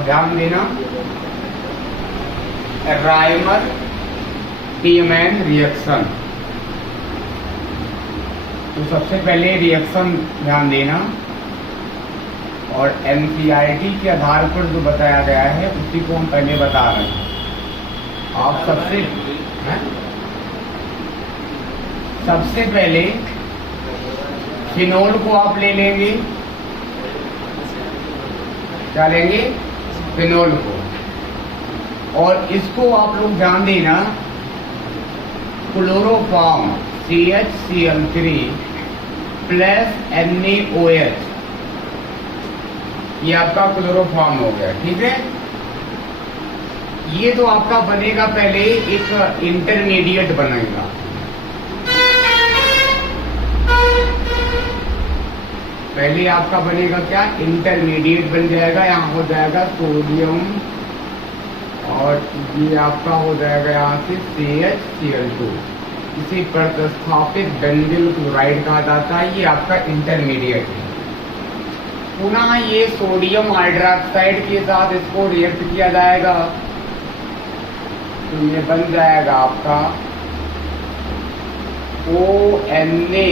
ध्यान देना, Rymer टीमैन reaction. तो सबसे पहले रिएक्शन ध्यान देना, और एनसीईआरटी के आधार पर जो बताया गया है उसी को हम पहले बता रहे हैं। आप सबसे पहले फिनोल को आप ले लेंगे, क्या लेंगे? फिनोल को। और इसको आप लोग ध्यान देना, क्लोरोफॉर्म CHCl3 प्लस NaOH, ये आपका क्लोरोफॉर्म हो गया। ठीक है, ये तो आपका बनेगा पहले एक इंटरमीडिएट बनेगा। पहले आपका बनेगा क्या? इंटरमीडिएट बन जाएगा। यहाँ हो जाएगा सोडियम, और ये आपका हो जाएगा यहाँ से CHCl2। इसे प्रतिस्थापित बेंजिल क्लोराइड कहा जाता है। ये आपका इंटरमीडिएट है। पुनः ये सोडियम हाइड्रोक्साइड के साथ इसको रिएक्ट किया जाएगा, तो ये बन जाएगा आपका ONA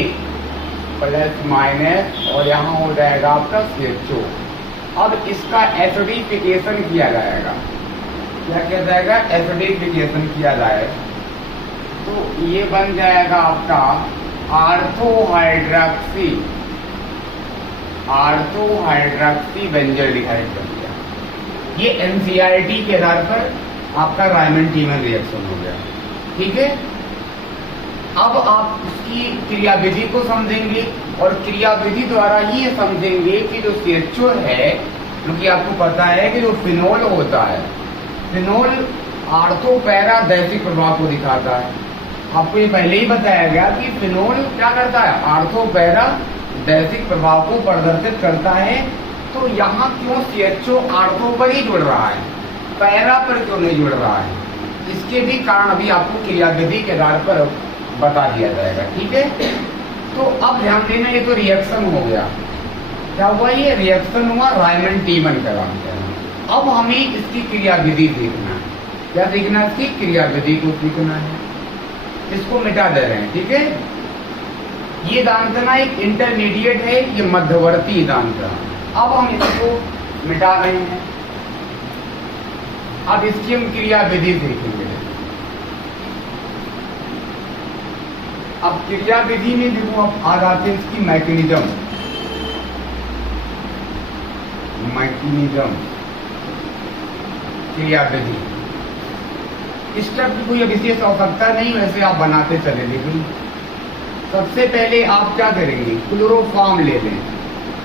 प्लस माइनस, और यहाँ हो जाएगा आपका CHO। अब इसका एसिडिफिकेशन किया जाएगा। क्या किया जाएगा? एसिडिफिकेशन किया जाएगा, तो ये बन जाएगा आपका आर्थो बेंजल्डिहाइड बन गया। ये एनसीईआरटी के आधार पर आपका रायमन टीमन रिएक्शन हो गया। ठीक है, अब आप उसकी क्रियाविधि को समझेंगे, और क्रियाविधि द्वारा ये समझेंगे कि जो CHO है, क्योंकि आपको पता है कि जो फिनोल होता है, फिनोल आर्थो पैरा दैसिक प्रभाव को दिखाता है। आपको ये पहले ही बताया गया कि फिनोल क्या करता है? आर्थो पैरा दैसिक प्रभाव को प्रदर्शित करता है। तो यहाँ क्यों CHO आर्थो पर ही जुड़ रहा है, पैरा पर क्यों नहीं जुड़ रहा है? इसके भी कारण अभी आपको क्रियाविधि के आधार पर बता दिया जाएगा। ठीक है, तो अब ध्यान देना, ये तो रिएक्शन हो गया। क्या हुआ? ये रिएक्शन हुआ रायमन टीमन का नाम है। अब हमें इसकी क्रियाविधि सीखना है। क्या सीखना? इसकी क्रियाविधि को सीखना है। इसको मिटा दे रहे हैं। ठीक है, ये दांतना एक इंटरमीडिएट है, ये मध्यवर्ती दांतना। अब हम इसको मिटा रहे हैं। अब इसकी हम क्रियाविधि सीखेंगे। अब क्रियाविधि में देखो, अब आ जाते हैं इसकी मैकेनिज्म क्रियाविधि। स्टेप की कोई विशेष आवश्यकता नहीं, वैसे आप बनाते चले। लेकिन सबसे पहले आप क्या करेंगे? क्लोरोफॉर्म ले लें,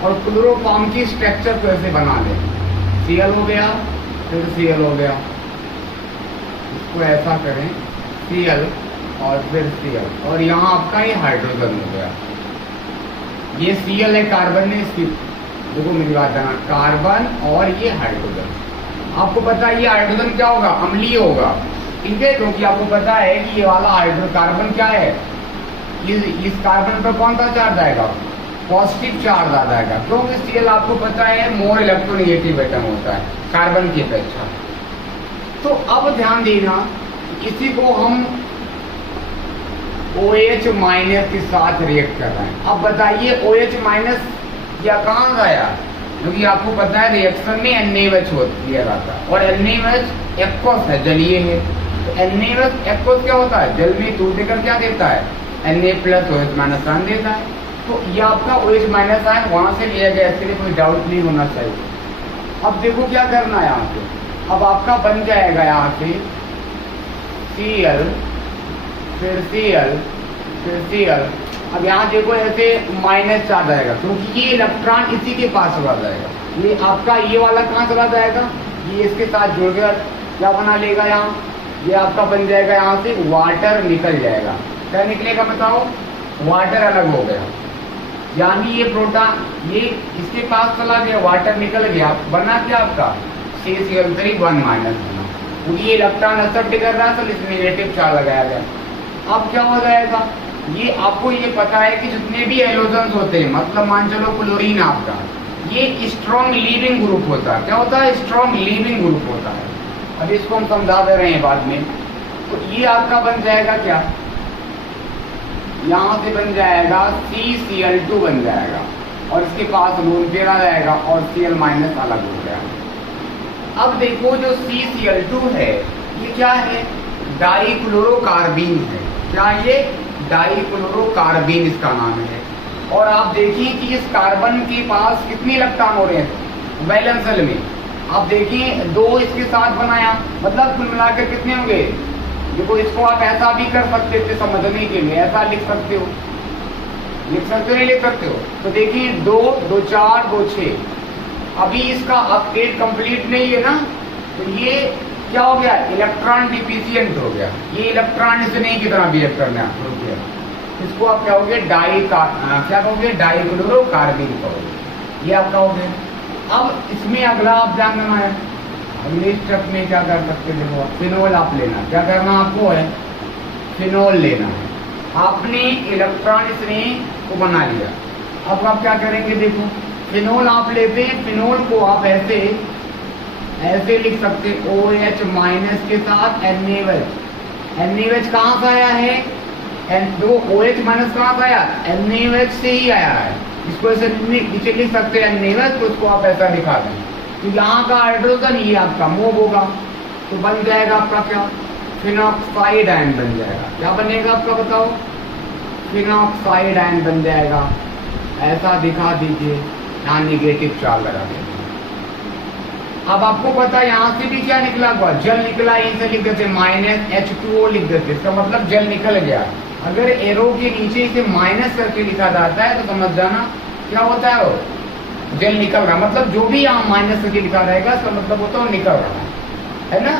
और क्लोरोफॉर्म की स्ट्रक्चर को ऐसे बना लें। Cl हो गया, फिर Cl हो गया, इसको ऐसा करें, Cl और फिर Cl, और यहाँ आपका ये हाइड्रोजन हो गया। ये Cl है, कार्बन ने इसकी देखो मेरी बात है ना, कार्बन और ये हाइड्रोजन। आपको पता है ये हाइड्रोजन क्या होगा? अम्लीय होगा। ठीक है, क्योंकि आपको पता है कि ये वाला हाइड्रोकार्बन क्या है, इस कार्बन पर कौन सा चार्ज आएगा? पॉजिटिव चार्ज आ जाएगा, क्योंकि Cl आपको पता है मोर इलेक्ट्रोनेगेटिव एटम होता है कार्बन की अपेक्षा। तो अब ध्यान देना, इसी को हम OH माइनस के साथ रिएक्ट कर रहे हैं। अब बताइए OH माइनस या कहाँ गया? क्योंकि आपको पता है रिएक्शन में NaOH दिया जाता है, और NaOH एक्वस है, जलीय है। तो NaOH एक्वस क्या होता है? जल में टूट कर क्या देता है? Na plus OH minus ion देता है। तो ये आपका OH माइनस आयन वहां से लिया गया, इसके लिए कोई डाउट नहीं होना चाहिए। अब देखो क्या करना है यहाँ पे। अब आपका बन जाएगा यहाँ से Cl, फिर Cl, फिर Cl। अब यहाँ देखो ऐसे माइनस चार्ज आएगा, क्योंकि ये इलेक्ट्रॉन इसी के पास चला जाएगा। ये आपका ये वाला कहाँ चला जाएगा? ये इसके साथ जुड़ गया, क्या बना लेगा यहाँ? ये आपका बन जाएगा यहाँ से वाटर निकल जाएगा। क्या निकलेगा बताओ? वाटर अलग हो गया, यानी ये प्रोटॉन ये इसके पास चला गया, वाटर निकल गया, बना क्या आपका CCl3 1 माइनस बना। क्योंकि ये इलेक्ट्रॉन एक्सेप्ट कर रहा है, तो इसमें नेगेटिव चार्ज लगाया गया। अब क्या हो जाएगा? ये आपको ये पता है कि जितने भी हेलोजन्स होते हैं, मतलब मान चलो क्लोरीन आपका, ये स्ट्रॉन्ग लीविंग ग्रुप होता है। क्या होता है? स्ट्रॉन्ग लीविंग ग्रुप होता है। अब इसको हम समझा दे रहे हैं बाद में। तो ये आपका बन जाएगा क्या, यहां से बन जाएगा CCl2 बन जाएगा, और इसके पास लोन पेयर आ जाएगा और Cl माइनस अलग हो गया। अब देखो जो CCl2 है ये क्या है? डाइक्लोरोकार्बीन है। क्या ये? डाइक्लोरोकार्बीन इसका नाम है। और आप देखिए कि इस कार्बन के पास कितने इलेक्ट्रॉन हो रहे हैं वैलेंस शेल में। आप देखिए 2 इसके साथ बनाया, मतलब कुल मिलाकर कितने होंगे? देखो इसको आप ऐसा भी कर सकते थे समझने के लिए, ऐसा लिख सकते हो, नहीं लिख सकते हो। तो देखिए 2 2 4 2 6। अभी इसका अपडेट कंप्लीट नहीं है ना, तो ये क्या हो गया? इलेक्ट्रॉन डिफिशियंट हो गया। ये इलेक्ट्रॉन से नहीं की तरह बिहेव करना शुरू किया। इसको आप क्या कहोगे? क्या कहोगे? डाइक्लोरोकार्बीन कहोगे। ये आपका हो गया। अब इसमें अगला आप जानना है, अगले स्टेप में क्या कर सकते हैं? देखो फिनोल आप लेना, क्या करना आपको है? फिनोल लेना है। आपने इलेक्ट्रॉन स्नेह को बना लिया। अब आप क्या करेंगे? देखो फिनोल आप लेते हैं, फिनोल को आप ऐसे लिख सकते OH माइनस के साथ NaOH। NaOH कहाँ से आया है? देखो OH माइनस कहाँ से आया? NaOH से ही आया है। इसको ऐसे नीचे लिख सकते हैं NaOH, तो उसको आप ऐसा लिखा दें। तो यहाँ का हाइड्रोजन ये आपका मूव होगा, तो बन जाएगा आपका क्या? फिनॉक्साइड आयन बन जाएगा। क्या बनेगा आपका बताओ? फिनॉक्साइड आयन बन जाएगा। ऐसा दिखा दीजिए, यहाँ निगेटिव चार्ज लगा दीजिए। अब आपको पता है यहाँ से भी क्या निकला हुआ? जल निकला। इसे लिख देते -H2O लिख देते, इसका मतलब जल निकल गया। अगर एरो के नीचे इसे माइनस करके लिखा जाता है तो समझ जाना क्या होता है? वो जल निकल रहा, मतलब जो भी यहाँ माइनस करके लिखा रहेगा इसका मतलब होता है निकल रहा है ना।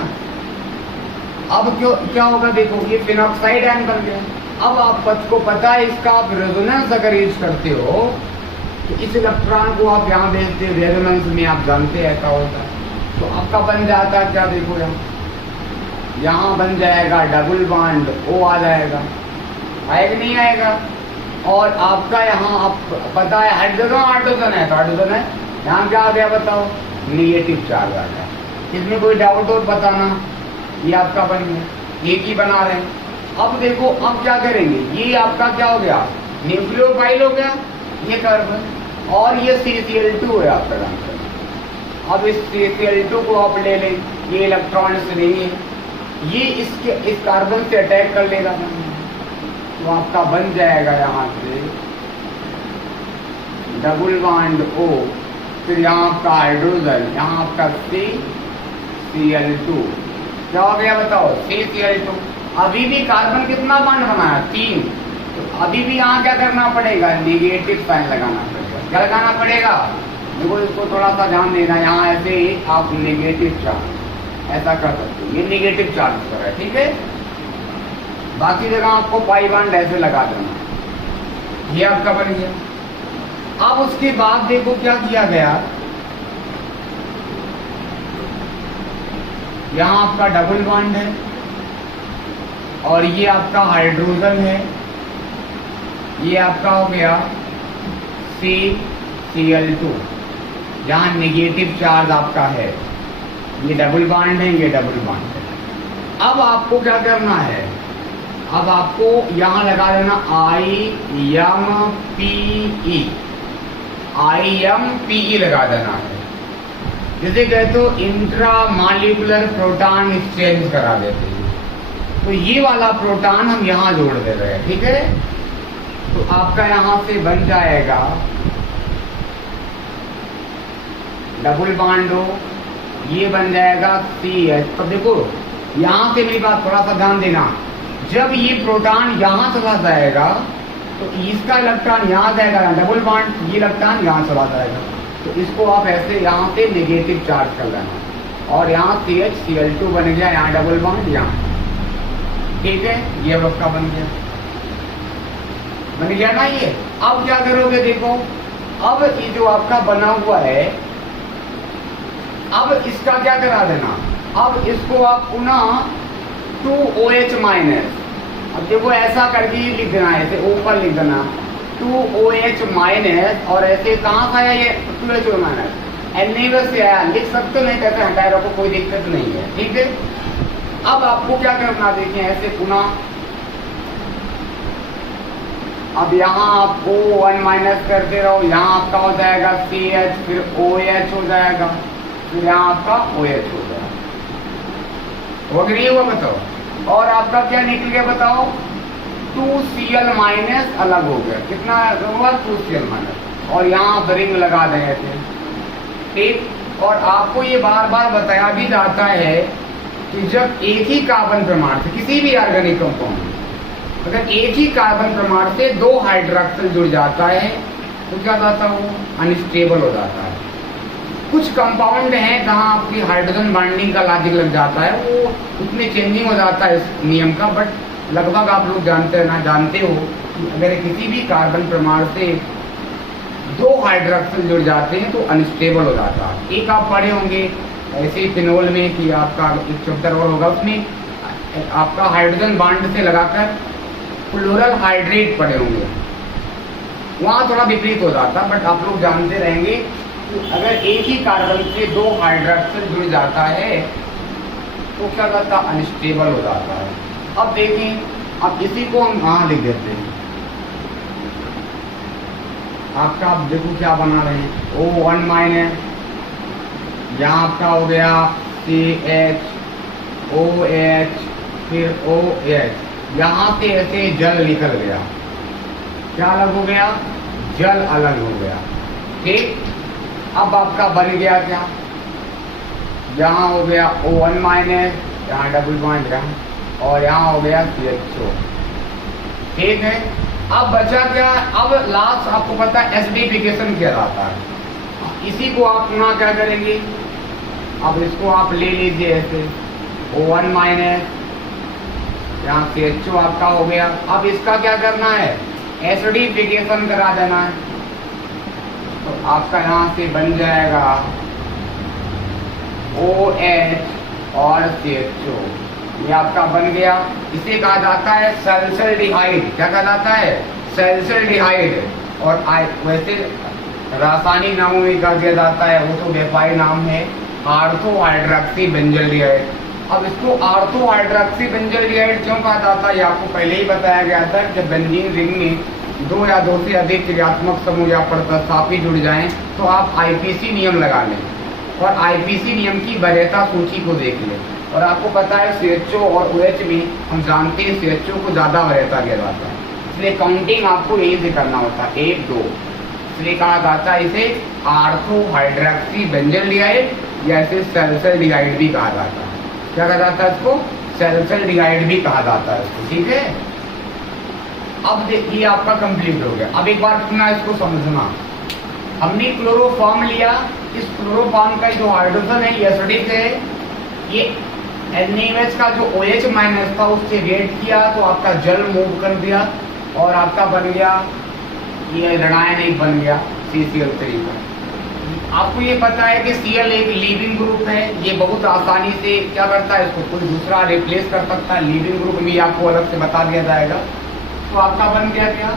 अब क्यों क्या होगा? देखो ये फिनॉक्साइड आयन बन गया। अब आपको पता है इसका आप रेजोनेंस अगर यूज करते हो तो इस इलेक्ट्रॉन को आप यहाँ भेजते हो रेजोनेंस में, आप जानते हैं ऐसा होता है। तो आपका बन जाता है क्या? देखो यहाँ बन जाएगा डबल बॉन्ड O आ जाएगा, आएगा नहीं आएगा? और आपका यहाँ आप पता है हाइड्रोजन है, तो हाइड्रोजन है, यहाँ क्या आ गया बताओ? निगेटिव चार्ज आ गया। इसमें कोई डाउट हो बताना। ये आपका बन गया, एक ही बना रहे हैं। अब देखो अब क्या करेंगे? ये आपका क्या हो गया? न्यूक्लियोफाइल हो गया ये कार्बन, और ये CCl2 है आपका आंसर। अब इस CCl2 को आप ले लें, ये इलेक्ट्रॉन से नहीं है, ये इस कार्बन से अटैक कर लेगा, तो आपका बन जाएगा यहाँ से डबल बॉन्ड O, फिर यहाँ आपका हाइड्रोजन, यहाँ आपका CCl2। क्या हो गया बताओ? CCl2। अभी भी कार्बन कितना बॉन्ड बनाया? 3। तो अभी भी यहाँ क्या करना पड़ेगा? निगेटिव साइन लगाना पड़ेगा। क्या लगाना पड़ेगा? देखो इसको थोड़ा सा ध्यान देना। यहाँ ऐसे ही आप निगेटिव चार्ज ऐसा कर सकते हो, ये निगेटिव चार्ज कर है, ठीक है। बाकी जगह आपको पाई बॉन्ड ऐसे लगा देना। ये आपका बन गया। अब उसके बाद देखो क्या किया गया, यहाँ आपका डबल बॉन्ड है और ये आपका हाइड्रोजन है, ये आपका हो गया CCl2, यहाँ नेगेटिव चार्ज आपका है, ये डबल बॉन्ड है, ये डबल बॉन्ड है। अब आपको क्या करना है? अब आपको यहाँ लगा देना IMPE लगा देना है, जिसे कहते हो इंट्रा मॉलिक्यूलर प्रोटॉन एक्सचेंज करा देते हैं। तो ये वाला प्रोटॉन हम यहाँ जोड़ दे रहे हैं, ठीक है। तो आपका यहाँ से बन जाएगा डबल बॉन्ड हो, ये बन जाएगा CH। तो देखो यहाँ से मेरी बात थोड़ा सा ध्यान देना, जब ये प्रोटॉन यहाँ चला जाएगा तो इसका इलेक्ट्रॉन यहाँ जाएगा, डबल बॉन्ड, ये इलेक्ट्रॉन यहाँ चला जाएगा। तो इसको आप ऐसे यहाँ से नेगेटिव चार्ज कर लेना और यहाँ CH Cl2 बन गया, यहाँ डबल बॉन्ड यहाँ, ठीक है। ये अब आपका बन गया ना ये। अब क्या करोगे? देखो अब ये जो आपका बना हुआ है, अब इसका क्या करा देना? अब इसको आप पुनः 2OH माइनस, अब देखो ऐसा करके लिख देना, ऐसे ऊपर लिख देना 2OH माइनस, और ऐसे कहाँ से आया ये 2HO माइनस, NaOH से आया, लिख सकते नहीं, कहते हटाए रखो, कोई दिक्कत नहीं है, ठीक है। अब आपको क्या करना, देखिए ऐसे पुनः, अब यहाँ आप O1 माइनस करते रहो, यहाँ आपका हो जाएगा CH, फिर OH हो जाएगा, फिर यहाँ आपका OH हो जाएगा, हो गया, नहीं हुआ बताओ। और आपका क्या निकल गया बताओ, 2Cl माइनस अलग हो गया, कितना हुआ 2Cl माइनस, और यहाँ आप रिंग लगा देंगे थे, ठीक। और आपको ये बार बार बताया भी जाता है कि जब एक ही कार्बन प्रमाण से किसी भी ऑर्गेनिक कंपाउंड, अगर एक ही कार्बन प्रमाण से 2 हाइड्रोक्सिल जुड़ जाता है तो क्या जाता है, वो अनस्टेबल हो जाता है। कुछ कंपाउंड हैं जहां आपकी हाइड्रोजन बाइंडिंग का लॉजिक लग जाता है, वो उतने चेंजिंग हो जाता है इस नियम का, बट लगभग आप लोग जानते हो कि अगर किसी भी कार्बन प्रमाण से 2 हाइड्रोक्सिल जुड़ जाते हैं तो अनस्टेबल हो जाता है। एक आप पढ़े होंगे ऐसे ही फिनोल में कि आपका एक चैप्टर और होगा, उसमें आपका हाइड्रोजन बांड से लगाकर फ्लोरल हाइड्रेट पढ़े होंगे, वहां थोड़ा विपरीत हो जाता, बट आप लोग जानते रहेंगे कि अगर एक ही कार्बन से 2 हाइड्रोक्सिल जुड़ जाता है तो क्या करता, अनस्टेबल हो जाता है। अब देखें, अब इसी को हम वहां लिख देते हैं, आपका आप देखो क्या बना रहे हैं, O1 माइनस, यहाँ आपका हो गया CH, OH, फिर OH, यहाँ से ऐसे जल निकल गया, क्या अलग हो गया, जल अलग हो गया, ठीक। अब आपका बन गया क्या, यहाँ हो गया O1 माइनस, यहाँ डबल बॉन्ड यहाँ, और यहाँ हो गया CHO, ठीक है। अब बचा क्या, अब लास्ट आपको पता है एसिडिफिकेशन क्या रहता है, इसी को आप पुनः क्या करेंगे, अब इसको आप ले लीजिए ऐसे O1 माइनस, यहाँ CHO आपका हो गया। अब इसका क्या करना है, एसिडिफिकेशन करा देना है, तो आपका यहाँ से बन जाएगा OH और CHO, ये आपका बन गया। इसे कहा जाता है सल्फेल्डिहाइड, क्या कहा जाता है, सल्फेल्डिहाइड, और वैसे रासायनिक नामों में कहा दिया जाता है, वो तो व्यापारी नाम है, आर्थो हाइड्रोक्सी बेंजल्डिहाइड। अब इसको आर्थो हाइड्रोक्सी बेंजल्डिहाइड क्यों कहा जाता है, ये आपको पहले ही बताया गया था, जब बेंजीन रिंग में 2 या 2 से अधिक क्रियात्मक समूह या प्रतिस्थापी जुड़ जाएं तो आप IPC नियम लगा लें, और IPC नियम की वरीयता सूची को देख लें। और आपको पता है CHO और OH में हम जानते हैं CHO को ज़्यादा वरीयता दिया जाता है, इसलिए काउंटिंग आपको यही से करना होता है 1, 2, इसलिए कहा जाता है इसे आर्थो हाइड्रोक्सी बेंजल्डिहाइड या इसे सल्फेल्डिहाइड भी कहा जाता है। क्या कहा जाता है इसको, सल्फेल्डिहाइड भी कहा जाता है इसको, ठीक है। अब देखिए आपका कंप्लीट हो गया। अब एक बार पुनः इसको समझना, हमने क्लोरोफॉर्म लिया, इस क्लोरोफॉर्म का जो हाइड्रोजन है ये एसिडिक है, ये NaOH का जो OH माइनस था उससे रिएक्ट किया तो आपका जल मूव कर दिया, और आपका बन गया ये ऋणायन एक बन गया CCl3 का। आपको ये पता है कि Cl एक लीविंग ग्रुप है, ये बहुत आसानी से क्या करता है, इसको कोई दूसरा रिप्लेस कर सकता है, लीविंग ग्रुप भी आपको अलग से बता दिया जाएगा। तो आपका बन गया क्या,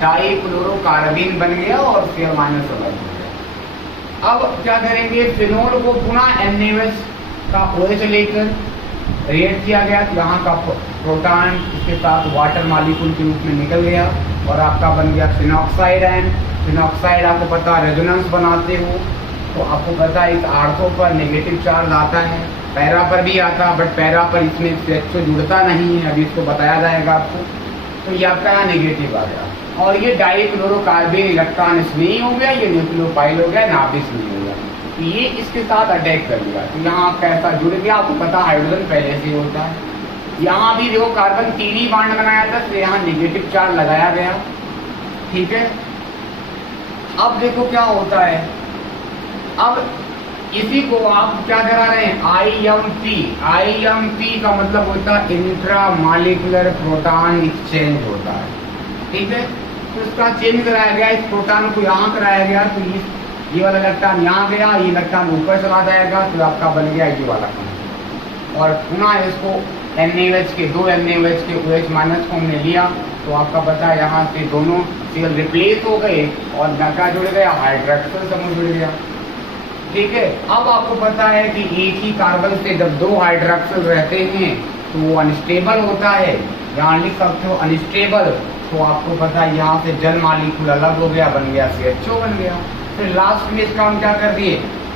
डाइक्लोरोकार्बीन बन गया, और Cl माइनस अलग हो गया। अब क्या करेंगे, फिनोल को पुनः NaOH का OH लेकर रिएक्ट किया गया, तो यहाँ का प्रोटॉन इसके साथ वाटर मॉलिक्यूल के रूप में निकल गया, और आपका बन गया फिनॉक्साइड आयन। फिनॉक्साइड आपको पता है रेजोनेंस बनाते हो, तो आपको पता है इस आर्थो पर नेगेटिव चार्ज आता है, पैरा पर भी आता, बट पैरा पर इसमें CHO जुड़ता नहीं है, अभी इसको बताया जाएगा आपको। तो ये आपका यहाँ नेगेटिव आ गया, और ये डाइक्लोरोकार्बन इलेक्ट्रॉन इसमें ही हो गया, ये न्यूक्लियोफाइल हो गया, नाभिक में हो गया, ये इसके साथ अटैक कर दिया, तो यहाँ आपका ऐसा जुड़ गया। आपको पता हाइड्रोजन पहले से होता है, यहाँ भी देखो कार्बन 3 ही बांड बनाया था, तो यहाँ नेगेटिव चार्ज लगाया गया, ठीक है। अब देखो क्या होता है, अब इसी को आप क्या करा रहे हैं, IMP का मतलब होता है इंट्रा मॉलिक्यूलर प्रोटॉन एक्सचेंज होता है, ठीक है। तो इसका चेंज कराया गया, इस प्रोटॉन को यहाँ कराया गया, तो ये वाला इलेक्ट्रॉन यहाँ गया, ये इलेक्ट्रॉन ऊपर चला जाएगा, तो आपका बन गया ये वाला कंपाउंड। और पुनः इसको NaOH के 2 NaOH के OH माइनस को हमने लिया, तो आपका पता है यहाँ से दोनों सीएल रिप्लेस हो गए और क्या जुड़ गया, हाइड्रोक्सिल समूह जुड़ गया। ठीक है, अब आपको पता है कि एक ही कार्बन से जब दो हाइड्रोक्सिल रहते हैं तो वो अनस्टेबल होता है, यहाँ लिख सकते हो अनस्टेबल। तो आपको पता है यहाँ से जल मॉलिक्यूल अलग हो गया, बन गया CHO बन गया। फिर लास्ट में इसका हम क्या कर दिए,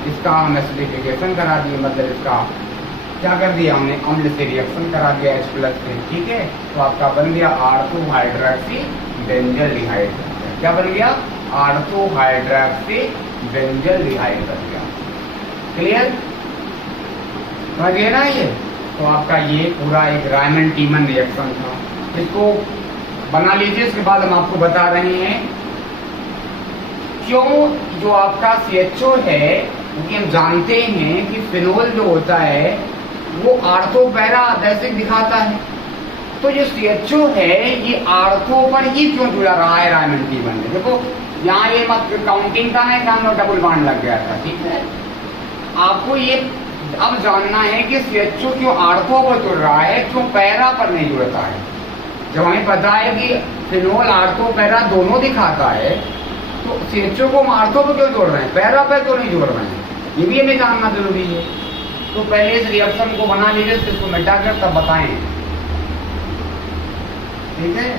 इसका हम एसिडिफिकेशन करा दिए, मतलब इसका क्या कर दिया हमने, अम्ल से रिएक्शन करा दिया H+ से। ठीक है, तो आपका बन गया ऑर्थो हाइड्रोक्सी बेंजल्डिहाइड। क्या बन गया, ऑर्थो हाइड्रोक्सी बेंजल्डिहाइड बन गया। क्लियर, समझ गए ना ये। तो आपका ये पूरा एक रायमंड टीमन रिएक्शन था, इसको बना लीजिए। इसके बाद हम आपको बता रहे हैं क्यों जो आपका CHO है, क्योंकि हम जानते हैं कि फिनोल जो होता है वो आर्थो पैरा आदेशिक दिखाता है। तो जो CHO है ये आर्थो पर ही क्यों जुड़ा रहा है रायमंड टीमन में। देखो यहाँ ये मत काउंटिंग का है, सामने डबल बॉन्ड लग गया था। ठीक है, आपको ये अब जानना है कि CHO क्यों आर्थो पर जुड़ रहा है, क्यों पैरा पर नहीं जुड़ता है। जब हमें पता है कि फिनोल आर्थो पैरा दोनों दिखाता है, तो CHO को हम आर्थो पर क्यों जोड़ रहे हैं, पैरा पर क्यों नहीं जोड़ रहे हैं, ये भी हमें जानना जरूरी है। तो पहले इस रिएक्शन को बना लीजिए, इसको मिटा कर तब बताएं। ठीक है,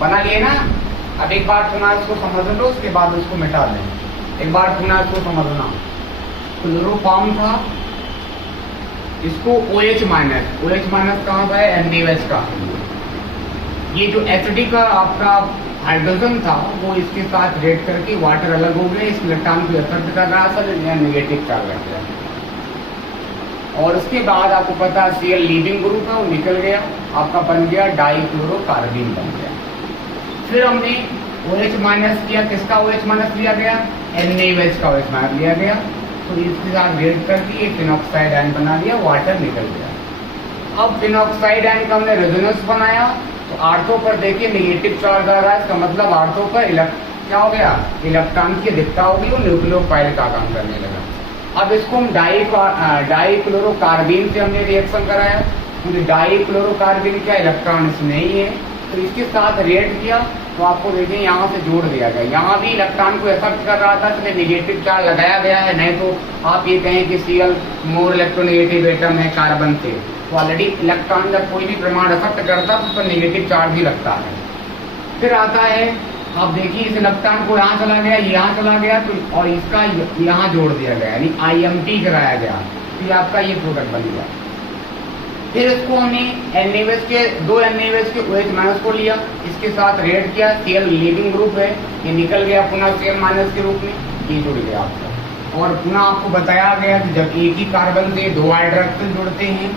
बना लिए ना। अब एक बार पुनः इसको समझ लो, उसके बाद उसको मिटा दें। एक बार पुनः इसको समझना, क्लोरोफॉर्म था, इसको OH माइनस कहाँ का है, NaOH का। ये जो एसिडिक का आपका हाइड्रोजन था वो इसके साथ रेड करके वाटर अलग हो गया, इस इलेक्ट्रॉन को इफेक्ट कर रहा था, या नेगेटिव चार्ज लग गया। और उसके बाद आपको पता है Cl लीविंग ग्रुप है, वो निकल गया, आपका बन गया डाइक्लोरोकार्बीन बन गया। फिर हमने OH माइनस किया, किसका OH माइनस लिया गया, NaOH का OH माइनस लिया गया। तो इसके साथ रेड करके फिनॉक्साइड आयन बना दिया, वाटर निकल गया। अब फिनॉक्साइड आयन का हमने रेजोनेंस बनाया, तो आर्थो पर देखिए नेगेटिव चार्ज आ रहा है, इसका मतलब आर्थो पर क्या हो गया, इलेक्ट्रॉन की अधिकता होगी, वो न्यूक्लियोफाइल का काम करने लगा। अब इसको हम डाइक्लोरोकार्बीन से हमने रिएक्शन कराया, क्योंकि डाइक्लोरोकार्बीन क्या इलेक्ट्रॉन इसमें नहीं है, तो इसके साथ रेड किया, तो आपको देखिए यहाँ से जोड़ दिया गया। यहाँ भी इलेक्ट्रॉन को इफेक्ट कर रहा था, इसलिए नेगेटिव चार्ज लगाया गया है। नहीं तो आप ये कहें कि Cl मोर इलेक्ट्रोनेगेटिव एटम है कार्बन से, तो ऑलरेडी इलेक्ट्रॉन जब कोई भी परमाणु इफेक्ट करता है तो उस पर नेगेटिव चार्ज भी लगता है। फिर आता है, आप देखिए इस इलेक्ट्रॉन को यहाँ चला गया, यहाँ चला गया, तो और इसका यहाँ जोड़ दिया गया, यानी IMT कराया गया, तो ये आपका ये प्रोडक्ट बन गया। फिर इसको हमने NaOH के दो NaOH के OH माइनस को लिया, इसके साथ रेड किया, Cl लीविंग ग्रुप है, ये निकल गया पुनः Cl माइनस के रूप में, ये जुड़ गया आपका। और पुनः आपको बताया गया कि जब एक ही कार्बन से दो हाइड्रोक्सिल जुड़ते हैं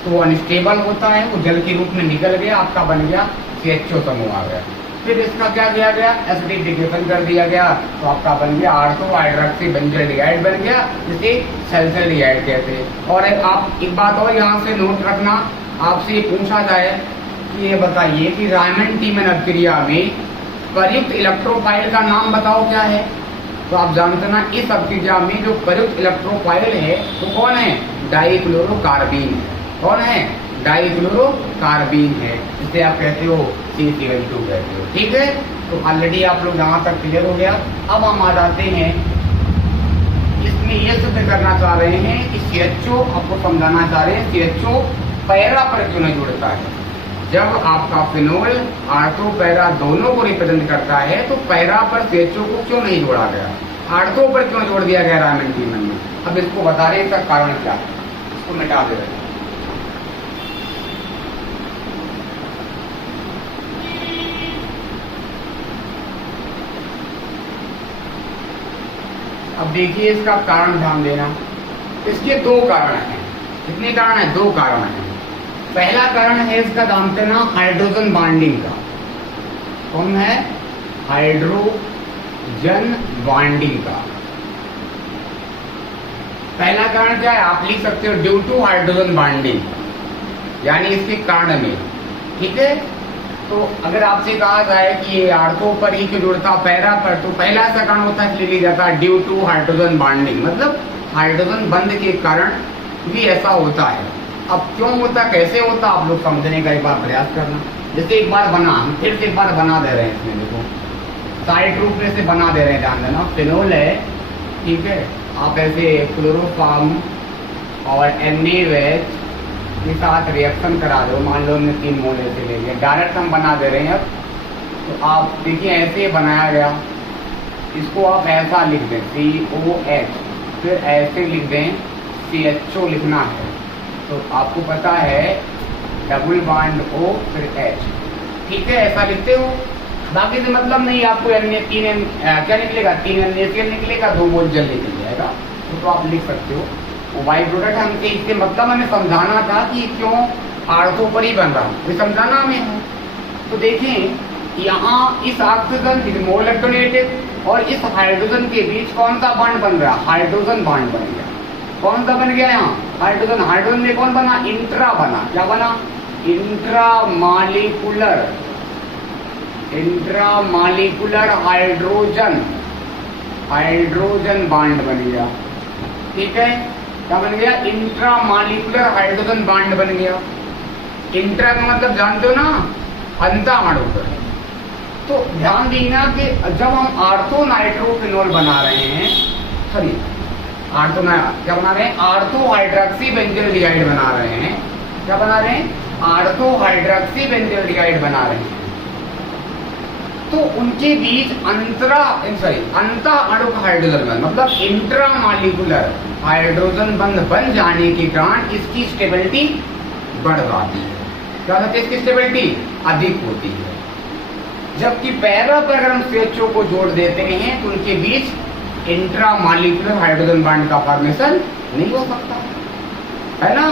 तो वो अनस्टेबल होता है, वो जल के रूप में निकल गया, आपका बन गया CHO समूह आ गया। फिर इसका क्या किया गया, एसिडिफिकेशन कर दिया गया, तो आपका बन गया ऑर्थो हाइड्रोक्सी बेंजल्डिहाइड बन गया, जिसे सल्फरडिहाइड कहते हैं। और आप एक बात और यहाँ से नोट रखना, आपसे ये पूछा जाए कि ये बताइए कि रायमंड टीमन अभिक्रिया में प्रयुक्त इलेक्ट्रोफाइल का नाम बताओ क्या है। तो आप जानते ना, इस अभिक्रिया में जो प्रयुक्त इलेक्ट्रोफाइल है वो कौन है, डाइक्लोरोकार्बीन। कौन है, डाइक्लोरोकार्बीन है, जिसे आप कहते हो CCl2 कहते हो। ठीक है, तो ऑलरेडी आप लोग यहाँ तक क्लियर हो गया। अब हम आ जाते हैं, इसमें ये सिद्ध करना चाह रहे हैं कि CHO, आपको समझाना चाह रहे हैं CHO पैरा पर क्यों नहीं जुड़ता है। जब आपका फिनोल आर्थो पैरा दोनों को रिप्रेजेंट करता है, तो पैरा पर CHO को क्यों नहीं जोड़ा गया, आर्थो पर क्यों जोड़ दिया गया रायमंड टीमन में। अब इसको बता रहे हैं इसका कारण क्या है, इसको मिटा दे रहे हैं। अब देखिए इसका कारण ध्यान देना, इसके दो कारण हैं। कितने कारण हैं, दो कारण हैं। पहला कारण है इसका ध्यान देना हाइड्रोजन बॉन्डिंग का। कौन है, हाइड्रोजन जन बॉन्डिंग का। पहला कारण क्या है, आप लिख सकते हो ड्यू टू हाइड्रोजन बॉन्डिंग, यानी इसके कारण में। ठीक है, तो अगर आपसे कहा जाए कि ये आर्थो पर ही क्यों जुड़ता पैरा पर, तो पहला ऐसा कारण होता है लिया जाता है ड्यू टू हाइड्रोजन बॉन्डिंग, मतलब हाइड्रोजन बंध के कारण भी ऐसा होता है। अब क्यों होता, कैसे होता, आप लोग समझने का एक बार प्रयास करना। जैसे एक बार बना, हम फिर से एक बार बना दे रहे हैं, इसमें देखो साइड रूप में से बना दे रहे हैं, ध्यान देना। फिनोल है, ठीक है, आप ऐसे क्लोरोफॉर्म और NaOH के साथ रिएक्शन करा दो, मान लो हमने 3 मोल ऐसे ले लिया, डायरेक्ट हम बना दे रहे हैं। अब तो आप देखिए ऐसे बनाया गया, इसको आप ऐसा लिख दें COH, फिर ऐसे लिख दें CHO लिखना है, तो आपको पता है डबल बॉन्ड O फिर H, ठीक है, ऐसा लिखते हो। बाकी से मतलब नहीं, आपको क्या निकलेगा, 3 NaCl निकलेगा, 2 मोल जल निकल जाएगा, तो आप लिख सकते हो। बाई प्रोडक्ट हमसे इससे मतलब हमें समझाना था कि क्यों आर्थो पर ही बन रहा है, समझाना हमें। तो देखें यहाँ इस ऑक्सीजन मोल इलेक्ट्रोनेगेटिव और इस हाइड्रोजन के बीच कौन सा बॉन्ड बन रहा है, हाइड्रोजन बॉन्ड बन गया। कौन सा बन गया यहाँ, हाइड्रोजन। हाइड्रोजन में कौन बना, इंट्रा बना, क्या बना, इंट्रामॉलिक्यूलर हाइड्रोजन बॉन्ड बन गया। ठीक है, क्या बन गया, इंट्रामॉलिक्यूलर हाइड्रोजन बॉन्ड बन गया। इंट्रा का मतलब जानते हो ना, अंता अणु। तो ध्यान देना कि जब हम आर्थो नाइट्रोफिनोल बना रहे हैं, सॉरी क्या बना रहे हैं, आर्थो हाइड्रोक्सी बेंजोल्डिहाइड बना रहे हैं। क्या बना रहे हैं, आर्थो हाइड्रोक्सी बेंजोल्डिहाइड बना रहे हैं। तो उनके बीच अंतर अणु हाइड्रोजन बंध, मतलब इंट्रामॉलिक्यूलर हाइड्रोजन बंध बन जाने के कारण इसकी स्टेबिलिटी बढ़ जाती है। क्या होता है, इसकी स्टेबिलिटी अधिक होती है। जबकि पैरा पर अगर हम CHO को जोड़ देते हैं तो उनके बीच इंट्रामॉलिक्यूलर हाइड्रोजन बॉन्ड का फॉर्मेशन नहीं हो सकता, है ना।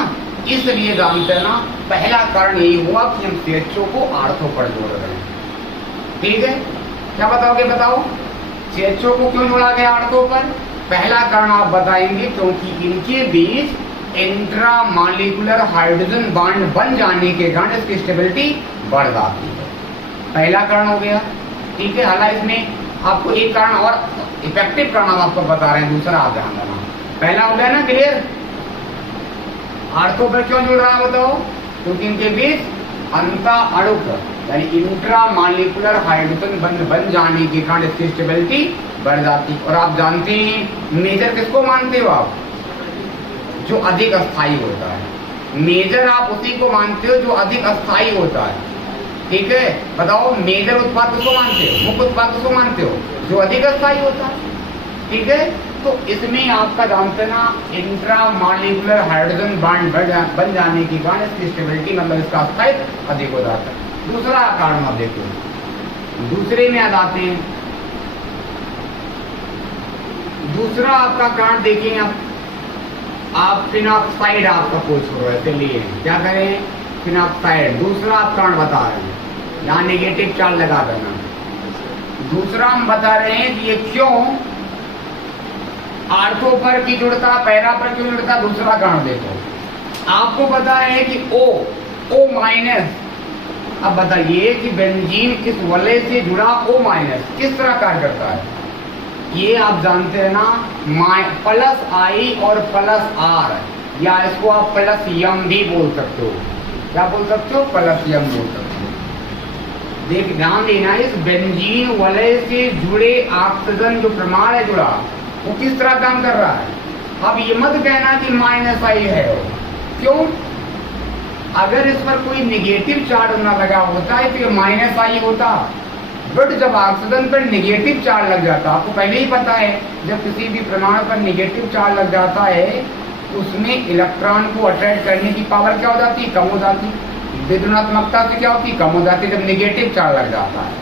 इसलिए जानते हैं ना, पहला कारण यही हुआ कि हम CHO को आर्थो पर जोड़ रहे हैं। ठीक है, क्या बताओगे, बताओ CHO को क्यों जोड़ा गया आर्थो पर। पहला कारण आप बताएंगे क्योंकि इनके बीच इंट्रामॉलिक्यूलर हाइड्रोजन बॉन्ड बन जाने के कारण इसकी स्टेबिलिटी बढ़ जाती है। पहला कारण हो गया। ठीक है, हालांकि इसमें आपको एक कारण और इफेक्टिव कारण हम आपको बता रहे हैं, दूसरा आप ध्यान देना। पहला हो गया ना क्लियर, आर्थो पर क्यों जुड़ रहा है बताओ, क्योंकि इनके बीच अंता अणु यानी इंट्रामॉलिक्यूलर हाइड्रोजन बंध बन जाने के कारण इसकी स्टेबिलिटी बढ़ जाती। और आप जानते हैं मेजर किसको मानते हो आप, जो अधिक अस्थायी होता है। मेजर आप उसी को मानते हो जो अधिक अस्थायी होता है। ठीक है, बताओ मेजर उत्पाद किसको मानते हो, मुख्य उत्पाद किसको मानते हो, जो अधिक अस्थायी होता है। ठीक है, तो इसमें आपका जानते ना इंट्रामॉलिक्यूलर हाइड्रोजन बॉन्ड बन जाने के कारण इसकी स्टेबिलिटी मतलब इसका स्थायित्व अधिक हो जाता है। दूसरा कारण आप देखो, दूसरे में आते हैं। दूसरा आपका कारण देखें आप फिनॉक्साइड आपका पूछ रहे हो, इसलिए क्या करें, फिनॉक्साइड। दूसरा आप कारण बता रहे हैं, यहाँ नेगेटिव चार्ज लगा देना। दूसरा हम बता रहे हैं कि ये क्यों आर्थो पर की जुड़ता, पैरा पर क्यों जुड़ता। दूसरा कारण देखो, आपको पता है कि O माइनस। अब बताइए कि बेंजीन किस वलय से जुड़ा O माइनस किस तरह कार्य करता है, ये आप जानते हैं ना, +I और +R, या इसको आप +M भी बोल सकते हो। क्या बोल सकते हो, +M बोल सकते हो। देख ध्यान देना, इस बेंजीन वलय से जुड़े ऑक्सीजन जो परमाणु है जुड़ा, वो किस तरह काम कर रहा है। अब ये मत कहना कि -I है, क्यों, अगर इस पर कोई निगेटिव चार्ज होना लगा होता है तो ये -I होता। बट जब ऑक्सीजन पर निगेटिव चार्ज लग जाता, आपको पहले ही पता है जब किसी भी परमाणु पर निगेटिव चार्ज लग जाता है उसमें इलेक्ट्रॉन को अट्रैक्ट करने की पावर क्या हो जाती है, कम हो जाती। विद्युनात्मकता से क्या होती है, कम हो जाती जब निगेटिव चार्ज लग जाता है।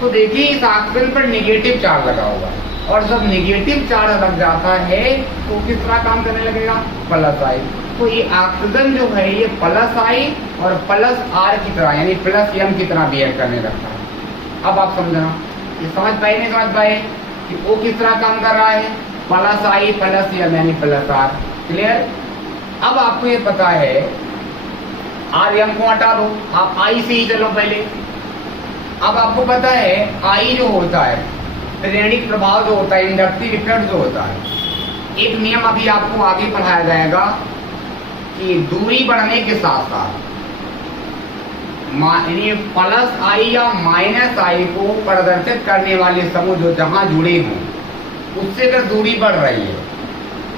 तो देखिए इस ऑक्सीजन पर निगेटिव चार्ज लगा हुआ है, और जब निगेटिव चार्ज लग जाता है तो किस तरह काम करने लगेगा, +I। तो ये ऑक्सीजन जो है ये +I और +R की तरह यानी +M की तरह बिहेव करने लगता है। अब आप समझना, ये समझ पाए नहीं समझ पाए कि वो किस तरह काम कर रहा है, प्लस आई प्लस एम यानी प्लस आर। क्लियर? अब आपको ये पता है, आर एम को हटा दो, आप आई से ही चलो पहले। अब आपको पता है आई जो होता है, प्रेरणिक प्रभाव जो होता है, इंडक्टिव इफेक्ट जो होता है, एक नियम अभी आपको आगे पढ़ाया जाएगा कि दूरी बढ़ने के साथ साथ यानी प्लस आई या माइनस आई को प्रदर्शित करने वाले समूह जो जहां जुड़े हों उससे अगर दूरी बढ़ रही है,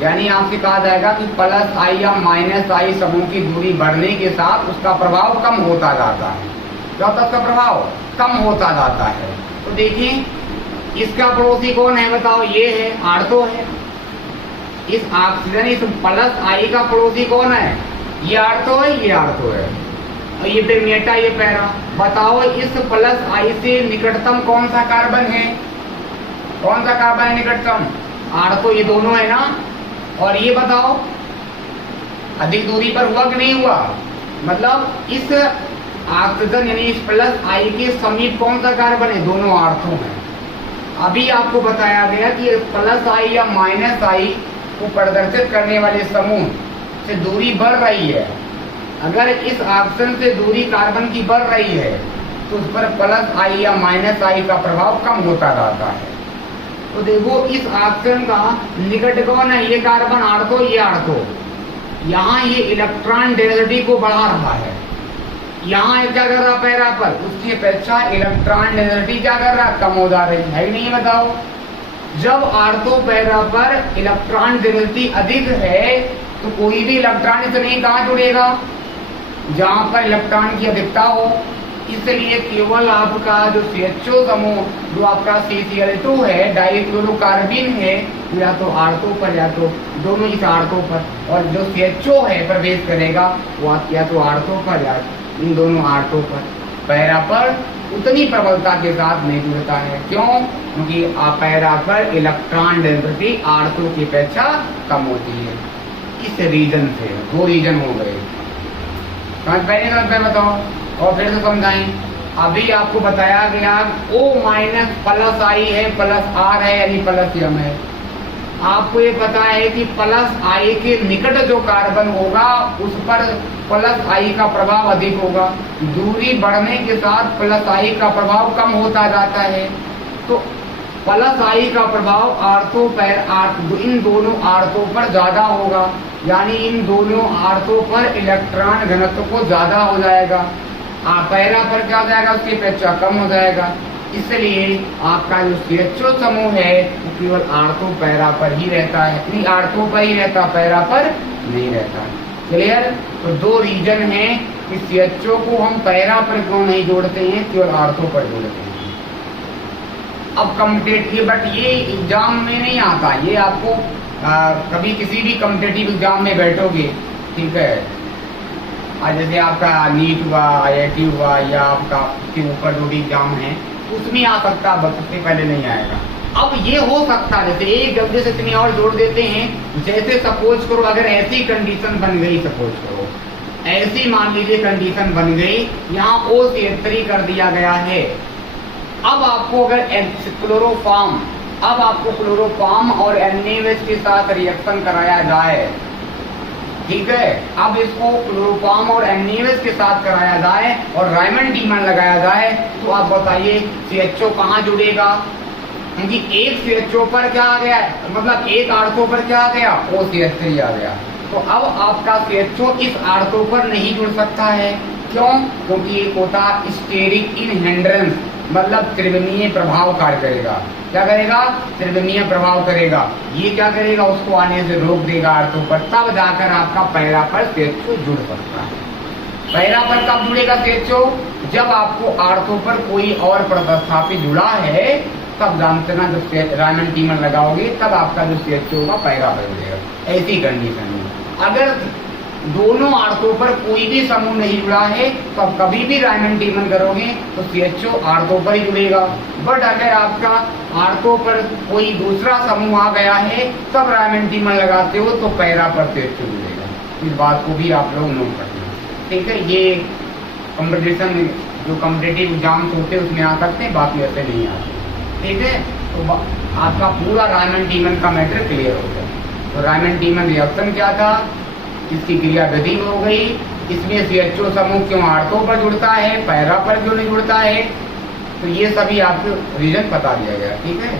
यानी आपसे कहा जाएगा कि प्लस आई या माइनस आई समूह की दूरी बढ़ने के साथ उसका प्रभाव कम होता जाता है। क्या होता है? उसका प्रभाव कम होता जाता है। तो देखिए इसका पड़ोसी कौन है बताओ? ये है आर्थो है। इस ऑक्सीजन इस प्लस आई का पड़ोसी कौन है? ये आर्थो है, ये आर्थो है, और ये फिर मेटा, ये पैरा। बताओ इस प्लस आई से निकटतम कौन सा कार्बन है? कौन सा कार्बन है निकटतम? आर्थो, ये दोनों है ना। और ये बताओ अधिक दूरी पर हुआ कि नहीं हुआ? मतलब इस ऑक्सीजन यानी इस प्लस आई के समीप कौन सा कार्बन है? दोनों आर्थो है। अभी आपको बताया गया कि प्लस आई या माइनस आई को प्रदर्शित करने वाले समूह से दूरी बढ़ रही है। अगर इस ऑक्सीजन से दूरी कार्बन की बढ़ रही है तो उस पर प्लस आई या माइनस आई का प्रभाव कम होता जाता है। तो देखो इस ऑक्सीजन का निकट कौन है? ये कार्बन आर्थो, ये आर्थो। यहाँ ये इलेक्ट्रॉन डेंसिटी को बढ़ा रहा है, यहाँ क्या कर रहा पैरा पर? उसकी अपेक्षा इलेक्ट्रॉन डेंसिटी क्या कर रहा? कम हो जा रही है नहीं? बताओ जब आर्थो पैरा पर इलेक्ट्रॉन डेंसिटी अधिक है तो कोई भी इलेक्ट्रॉन इससे नहीं कहाँ जुड़ेगा? जहां पर इलेक्ट्रॉन की अधिकता हो। इसलिए केवल आपका जो CHO समूह जो आपका CCl2 है, डाइक्लोरोकार्बिन है, या तो आर्थो पर या तो दोनों इस आर्थो पर, और जो CHO है प्रवेश करेगा वो या तो आर्थो पर या इन दोनों आर्थो पर। पैरा पर उतनी प्रबलता के साथ नहीं जुड़ता है। क्यों? क्योंकि पैरा पर इलेक्ट्रॉन डेंसिटी आर्थो की अपेक्षा कम होती है। इस रीजन से दो रीजन हो गए, समझ पाएंगे? समझ पाए बताओ और फिर से समझाएं। अभी आपको बताया गया O माइनस प्लस आई है, प्लस आर है, यानी प्लस एम है। आपको ये पता है कि प्लस आई के निकट जो कार्बन होगा उस पर प्लस आई का प्रभाव अधिक होगा। दूरी बढ़ने के साथ प्लस आई का प्रभाव कम होता जाता है। तो प्लस आई का प्रभाव आर्थो पर इन दोनों आर्थो पर ज्यादा होगा, यानी इन दोनों आर्थो पर इलेक्ट्रॉन घनत्व को ज्यादा हो जाएगा। पैरा पर क्या हो जाएगा? उसकी अपेक्षा कम हो जाएगा। इसलिए आपका जो CHO समूह है वो केवल आर्थो पैरा पर ही रहता है, नहीं आर्थो पर ही रहता, पैरा पर नहीं रहता। क्लियर? तो दो रीजन है कि CHO को हम पैरा पर क्यों नहीं जोड़ते हैं, केवल आर्थो पर जोड़ते हैं। अब कॉम्पिटेटिव, बट ये एग्जाम में नहीं आता, ये आपको कभी किसी भी कॉम्पिटेटिव एग्जाम में बैठोगे, ठीक है, आज जैसे आपका नीट हुआ, IIT हुआ, या आपका उसके ऊपर जो भी एग्जाम है उसमें आ सकता, बस उससे पहले नहीं आएगा। अब ये हो सकता, जैसे एक जल्दी से इतनी और जोड़ देते हैं, जैसे सपोज करो अगर ऐसी कंडीशन बन गई, सपोज करो ऐसी मान लीजिए कंडीशन बन गई, यहाँ O73 कर दिया गया है। अब आपको अगर क्लोरोफॉर्म, अब आपको क्लोरोफॉर्म और NaOH के साथ रिएक्शन कराया जाए, ठीक है, अब इसको क्लोरोफॉर्म और NaOH के साथ कराया जाए और रायमंड डीमन लगाया जाए, तो आप बताइए CHO कहाँ जुड़ेगा? क्योंकि एक CHO पर क्या आ गया, मतलब एक आर्थो पर क्या आ गया? OCH3 आ गया। तो अब आपका CHO इस आर्थो पर नहीं जुड़ सकता है। क्यों? क्योंकि एक होता स्टेरिक इनहेंड्रेंस, मतलब त्रिविमीय प्रभाव कार्य करेगा। क्या करेगा? त्रिविमीय प्रभाव करेगा। ये क्या करेगा? उसको आने से रोक देगा आर्थो पर, तब जाकर आपका पैरा पर CHO जुड़ सकता है। पैरा पर कब जुड़ेगा CHO? जब आपको आर्थो पर कोई और प्रतिस्थापित जुड़ा है, तब जानते ना जब रायमंड डीमन लगाओगे तब आपका जो CHO होगा पैरा पर जुड़ेगा। ऐसी कंडीशन में अगर दोनों आर्थो पर कोई भी समूह नहीं जुड़ा है तो आप कभी भी रायमंड डीमन करोगे तो CHO आर्थो पर ही जुड़ेगा। बट अगर आपका आर्थो पर कोई दूसरा समूह आ गया है तब रायमंड डीमन लगाते हो तो पैरा पर CHO जुड़ेगा। इस बात को भी आप लोग नोट करना, ठीक है। ये कंपटीशन जो कॉम्पिटिटिव एग्जाम्स होते हैं उसमें आ सकते हैं, बाकी ऐसे नहीं आते। ठीक है, तो आपका पूरा रायमंड टीमन का मैटर क्लियर हो गया। तो रायमंड टीमन रिएक्शन क्या था, इसकी क्रियाविधि हो गई, इसमें CHO समूह क्यों आर्थो पर जुड़ता है, पैरा पर क्यों नहीं जुड़ता है, तो ये सभी आपको रीजन बता दिया गया। ठीक है।